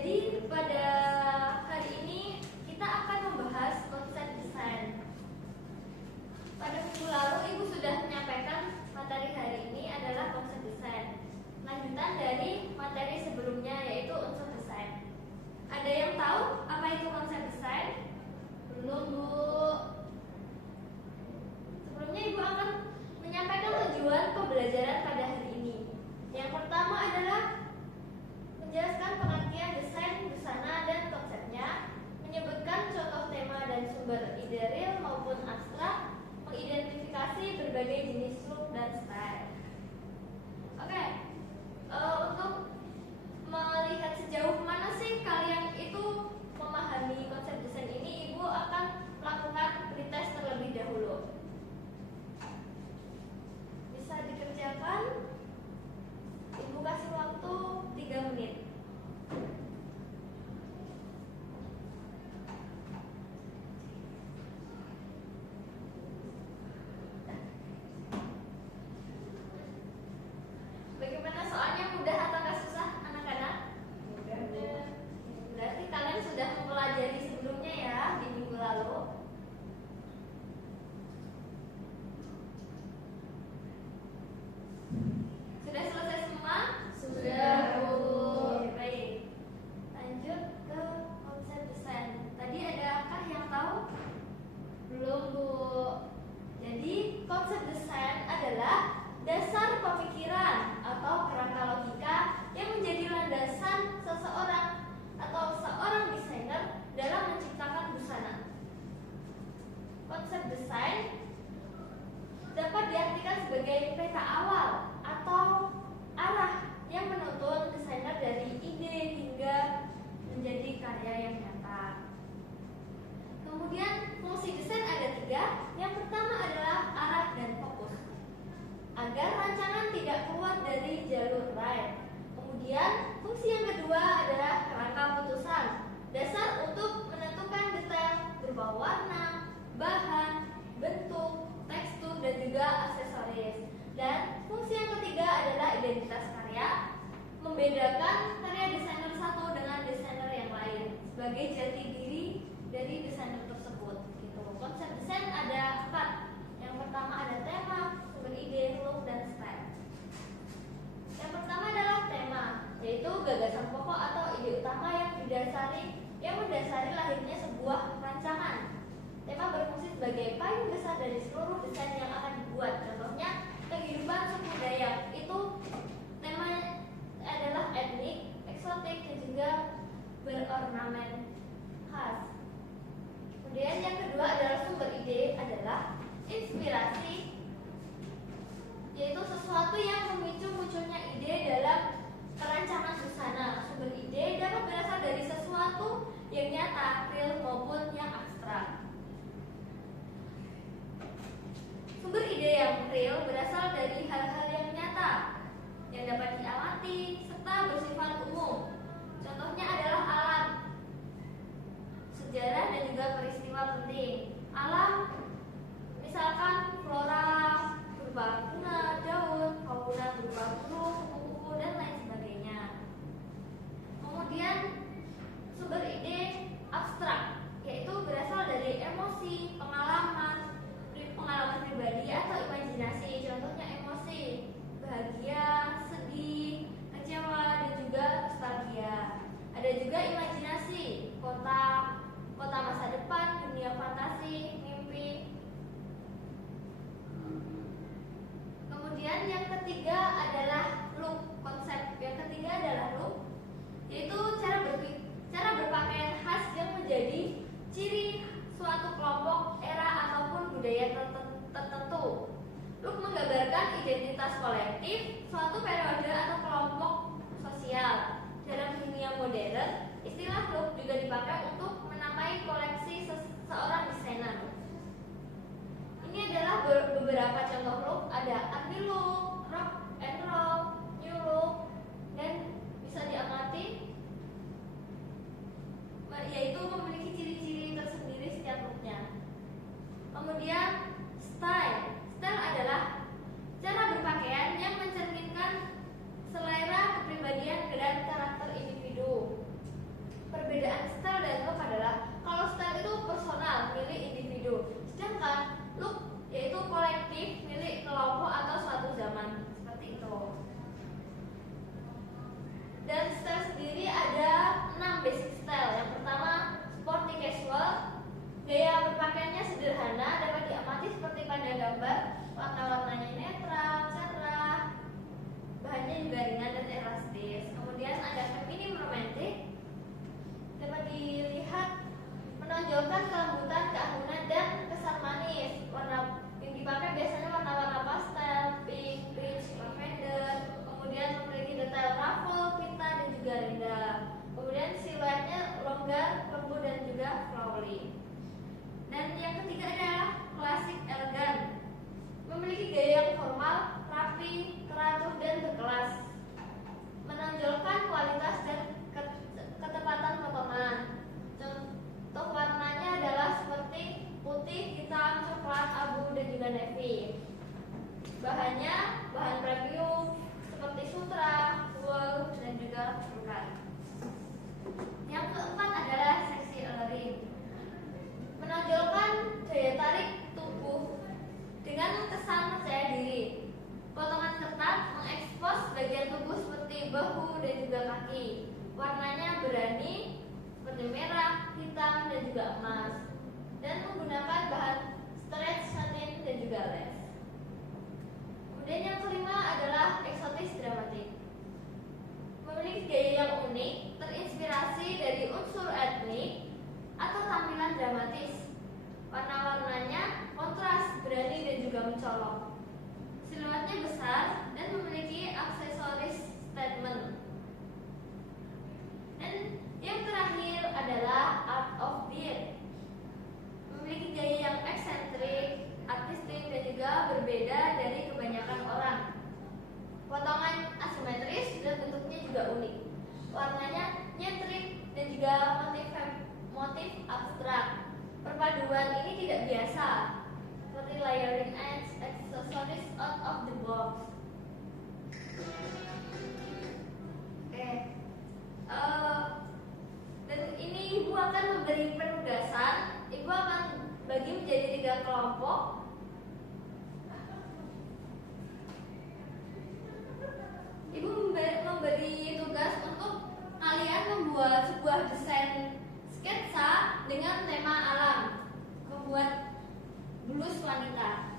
Jadi pada hari ini kita akan membahas konsep desain. Pada minggu lalu Ibu sudah menyampaikan materi hari ini adalah konsep desain. Lanjutan dari materi sebelumnya yaitu unsur desain. Ada yang tahu apa itu konsep desain? Belum, Bu. Sebelumnya Ibu akan menyampaikan tujuan pembelajaran pada hari ini. Yang pertama adalah menjelaskan pengertian desain busana dan konsepnya, menyebutkan contoh tema dan sumber ide real maupun abstrak, mengidentifikasi berbagai jenis look dan style. Oke, untuk melihat sejauh mana sih kalian itu memahami konsep desain ini, Ibu akan melakukan pretest terlebih dahulu. Bisa dikerjakan. Ibu kasih waktu 3 menit. Bagaimana soalnya, mudah atau susah anak-anak? Mudah. Berarti kalian sudah mempelajari sebelumnya ya di minggu lalu. Sudah selesai semua? Sudah, Bu. Baik. Lanjut ke konsep desain. Tadi adakah yang tahu? Belum, Bu. Jadi konsep desain adalah dasar pemikiran atau kerangka logika yang menjadi landasan seseorang atau seorang desainer dalam menciptakan busana. Konsep desain dapat diartikan sebagai peta awal atau arah yang menuntun desainer dari ide hingga menjadi karya yang nyata. Kemudian fungsi desain ada 3. Yang pertama adalah arah dan fokus, agar rancangan tidak keluar dari jalur lain. Kemudian fungsi yang kedua adalah kerangka putusan, dasar untuk menentukan detail berupa warna, bahan, bentuk, tekstur, dan juga aksesoris. Dan fungsi yang ketiga adalah identitas karya, membedakan karya desainer satu dengan desainer yang lain sebagai jati diri dari desainer tersebut. Gitu. Konsep desain ada 4. Yang pertama ada tema, sumber ide, look, dan style. Yang pertama adalah tema, yaitu gagasan pokok atau ide utama yang mendasari lahirnya sebuah rancangan. Tema berfungsi sebagai payung besar dari seluruh desain yang akan dibuat. Contohnya kehidupan suku Dayak, itu tema adalah etnik, eksotik, dan juga berornamen khas. Kemudian yang kedua adalah sumber ide, adalah inspirasi, yaitu sesuatu yang memicu munculnya ide dalam perancangan busana. Sumber ide dapat berasal dari sesuatu yang nyata, real maupun yang abstrak. Sumber ide yang real berasal dari hal-hal yang nyata yang dapat diamati serta bersifat umum. Contohnya adalah alam, sejarah, dan juga peristiwa penting. Alam misalkan flora berupa bunga, daun, fauna berupa burung, kupu-kupu, dan lain sebagainya. Kemudian sumber ide abstrak, yaitu berasal dari emosi, pengalaman pribadi atau imajinasi. Contohnya emosi bahagia, sedih, kecewa, dan juga nostalgia. Ada juga imajinasi, kota masa depan, dunia fantasi, mimpi. Kemudian yang ketiga adalah look, konsep. Yang ketiga adalah look, yaitu cara berpakaian khas yang menjadi ciri suatu kelompok, era, ataupun budaya tertentu. Look menggambarkan identitas kolektif, suatu periode atau kelompok sosial. Dalam dunia modern, istilah look juga dipakai untuk menamai koleksi seorang desainer. Ini adalah beberapa contoh look, ada army look, rock and roll, dan juga emas, dan menggunakan bahan stretch, satin, dan juga les. Kemudian yang kelima adalah eksotis dramatik. Memiliki gaya yang unik, terinspirasi dari unsur etnik atau tampilan dramatis. Warna-warnanya kontras, berani, dan juga mencolok. Siluetnya besar dan memiliki aksesoris statement. Dan yang terakhir adalah art of beat. Memiliki gaya yang eksentrik, artistik, dan juga berbeda dari kebanyakan orang. Potongan asimetris dan bentuknya juga unik. Warnanya nyentrik dan juga motif abstrak. Perpaduan ini tidak biasa, seperti layering and accessories out of the box. Oke. Dan ini ibu akan memberi penugasan. Ibu akan bagi menjadi 3 kelompok. Ibu memberi tugas untuk kalian membuat sebuah desain sketsa dengan tema alam, membuat blus wanita.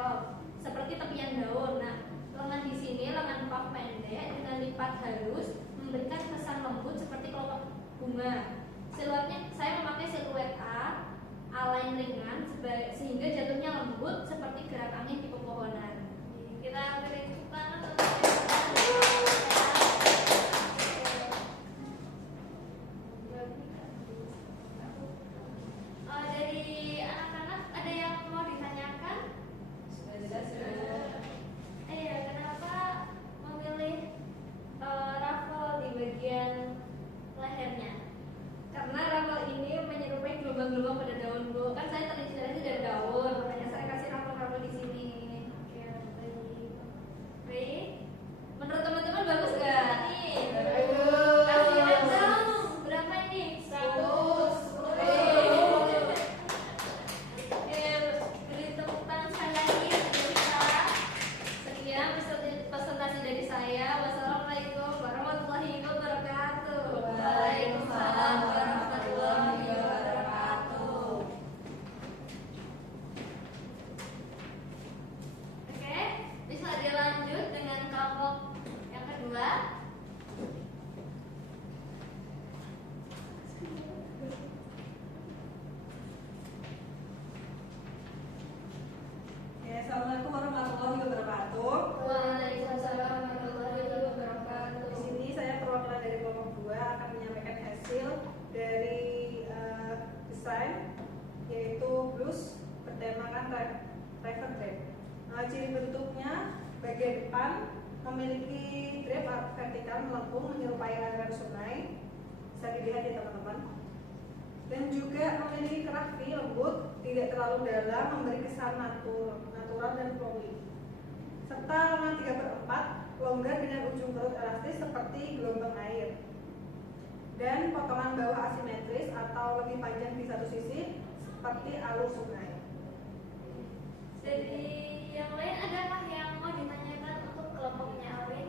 kelop seperti tepian daun. Nah, lengan di sini lengan puff pendek dengan lipat halus memberikan kesan lembut seperti kelopak bunga. Siluetnya saya memakai siluet A-line ringan sehingga jatuhnya lembut seperti gerak angin di pepohonan. Kita beri tepuk tangan untuk dari anak-anak ada yang mau ditanyakan? Kenapa memilih ruffle di bagian lehernya? Karena ruffle ini menyerupai gelombang-gelombang pada daun, Bu. Kan saya terinspirasi dari daun, makanya saya kasih ruffle-ruffle di sini. Oke, baik. Menurut teman-teman bagus nggak? Nih, kasih lihat dong. Berapa ini? 100. Beri tepuk tangan sekali lagi untuk kita. Sekian presentasi dari saya. Wassalamualaikum warahmatullahi wabarakatuh. Waalaikumsalam warahmatullahi wabarakatuh. Oke, bisa dilanjut dengan kelompok yang kedua. Assalamualaikum warahmatullahi wabarakatuh. Waalaikumsalam warahmatullahi wabarakatuh. Di sini saya perwakilan dari kelompok 2 akan menyampaikan hasil dari desain yaitu blus bertemakan river drape. Ciri bentuknya bagian depan memiliki drape vertikal melengkung menyerupai aliran sungai, bisa dilihat ya teman-teman. Dan juga memiliki kerah V lembut, tidak terlalu dalam, memberi kesan natural dan flowy. Serta lengan 3/4 longgar dengan ujung perut elastis seperti gelombang air. Dan potongan bawah asimetris atau lebih panjang di satu sisi seperti alur sungai. Dari yang lain adakah yang mau ditanyakan untuk kelompoknya Awin?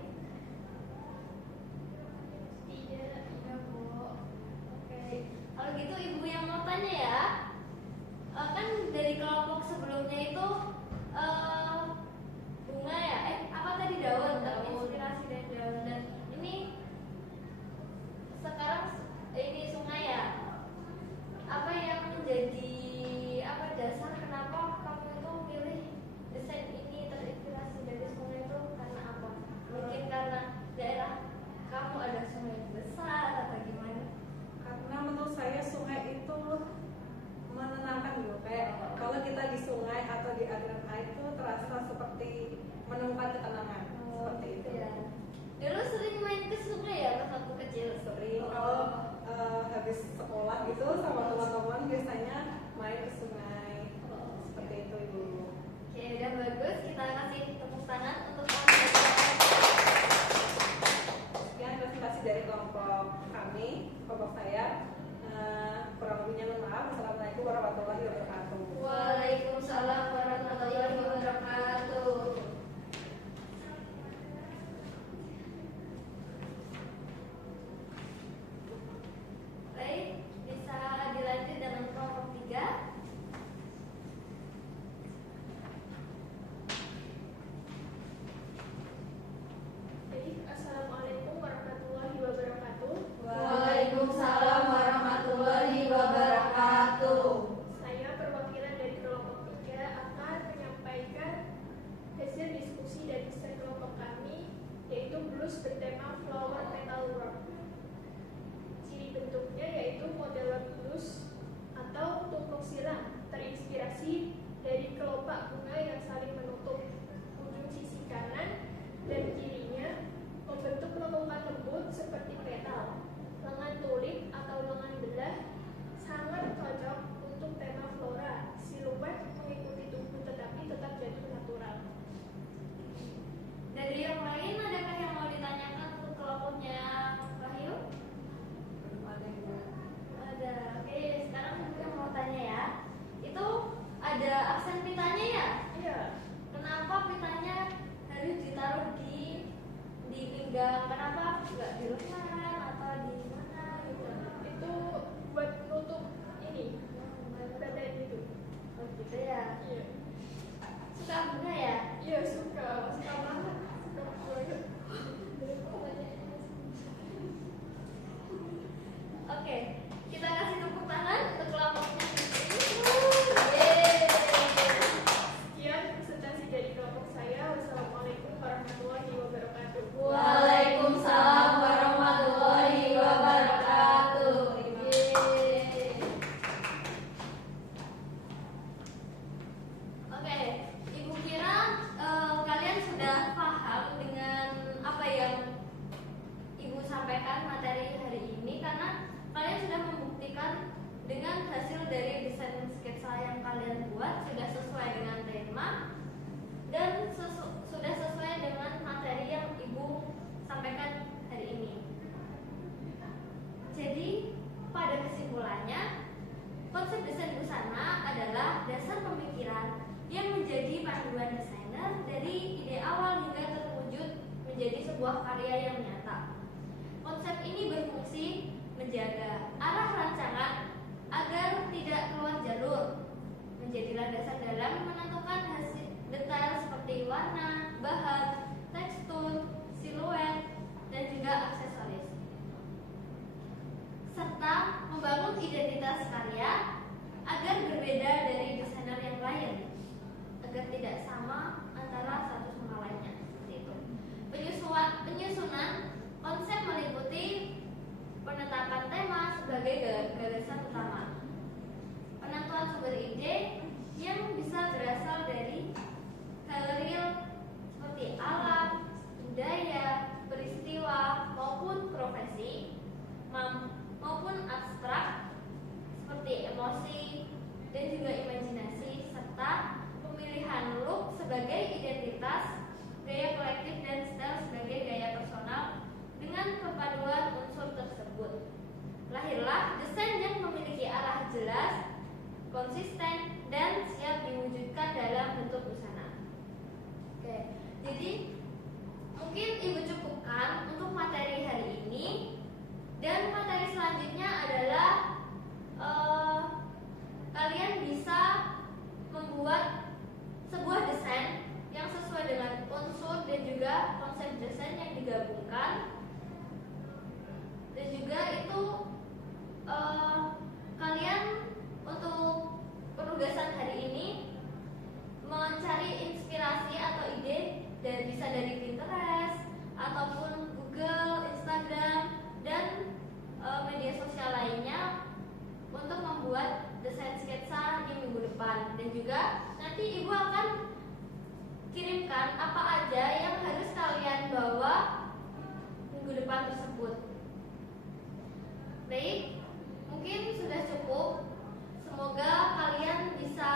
Tidak, Bu. Oke, kalau gitu ibu yang mau tanya ya. Kan dari kelompok sebelumnya itu bunga ya? Apa tadi daun? Terinspirasi dari daun. Dan ini sekarang ini sungai ya? Apa yang menjadi dasar kenapa kamu itu pilih desain ini terinspirasi dari sungai itu karena apa? Mungkin karena daerah kamu ada sungai yang besar atau gimana? Karena menurut saya sungai itu menenangkan loh, kayak kalau kita di sungai atau di aliran air itu terasa seperti menemukan ketenangan. Seperti itu ya. Dulu sering main ke sungai ya pas aku kecil? Sering kalau habis sekolah gitu sama teman-teman biasanya main ke sungai. Seperti itu Ibu. Oke, udah bagus. Kita kasih tepuk tangan untuk Sekian presentasi dari kelompok kami, kelompok saya. Kurang lebihnya mohon maaf. Assalamualaikum warahmatullahi wabarakatuh. Waalaikumsalam warahmatullahi wabarakatuh. Baik, bisa dilanjut dengan kelompok 3. Assalamualaikum warahmatullahi wabarakatuh. Waalaikumsalam warahmatullahi wabarakatuh. Saya perwakilan dari kelompok 3 akan menyampaikan hasil diskusi dari desain kelompok kami, yaitu blus bertema flower petal work. Ciri bentuknya yaitu model blus atau tumpuk silang, terinspirasi dari kelopak bunga yang saling menutup ujung sisi kanan dan kirinya membentuk lengkungan lembut seperti petal. Lengan tulip atau lengan belah sangat cocok untuk tema flora. Siluet mengikuti tubuh tetapi tetap jatuh natural. Dari yang lain adakah yang mau ditanyakan untuk kelompoknya Wahyu? Ada. Oke, sekarang yang mau tanya ya. Itu ada aksen pitanya ya? Iya. Kenapa pitanya harus ditaruh di pinggang? Kenapa nggak di lengan atau di mana gitu? Itu buat nutup ini badan itu. Oh gitu ya. Iya. Suka bunga sebuah karya yang nyata. Konsep ini berfungsi menjaga arah rancangan agar tidak keluar jalur, menjadi landasan dalam menentukan hasil detail seperti warna, bahan, tekstur, siluet, dan juga aksesoris, serta membangun identitas karya agar berbeda dari desainer yang lain, agar tidak sama antara satu sama lainnya. Seperti itu. Penyusunan konsep meliputi penetapan tema sebagai gagasan utama, penentuan sumber ide yang bisa berasal dari hal real seperti alam, budaya, peristiwa maupun profesi, maupun abstrak seperti emosi dan juga imajinasi, serta pemilihan look sebagai identitas, gaya kolektif dan style sebagai gaya personal. Dengan perpaduan unsur tersebut, lahirlah desain yang memiliki arah jelas, konsisten, dan siap diwujudkan dalam bentuk busana. Oke, jadi mungkin Ibu cukupkan untuk materi hari ini, dan materi selanjutnya adalah kalian bisa membuat sebuah desain yang sesuai dengan unsur dan juga konsep desain yang digabungkan, dan juga itu kalian untuk penugasan hari ini mencari inspirasi atau ide bisa dari Pinterest ataupun Google, Instagram, dan media sosial lainnya untuk membuat desain sketsa di minggu depan. Dan juga nanti Ibu akan kirimkan apa aja yang harus kalian bawa minggu depan tersebut. Baik, mungkin sudah cukup. Semoga kalian bisa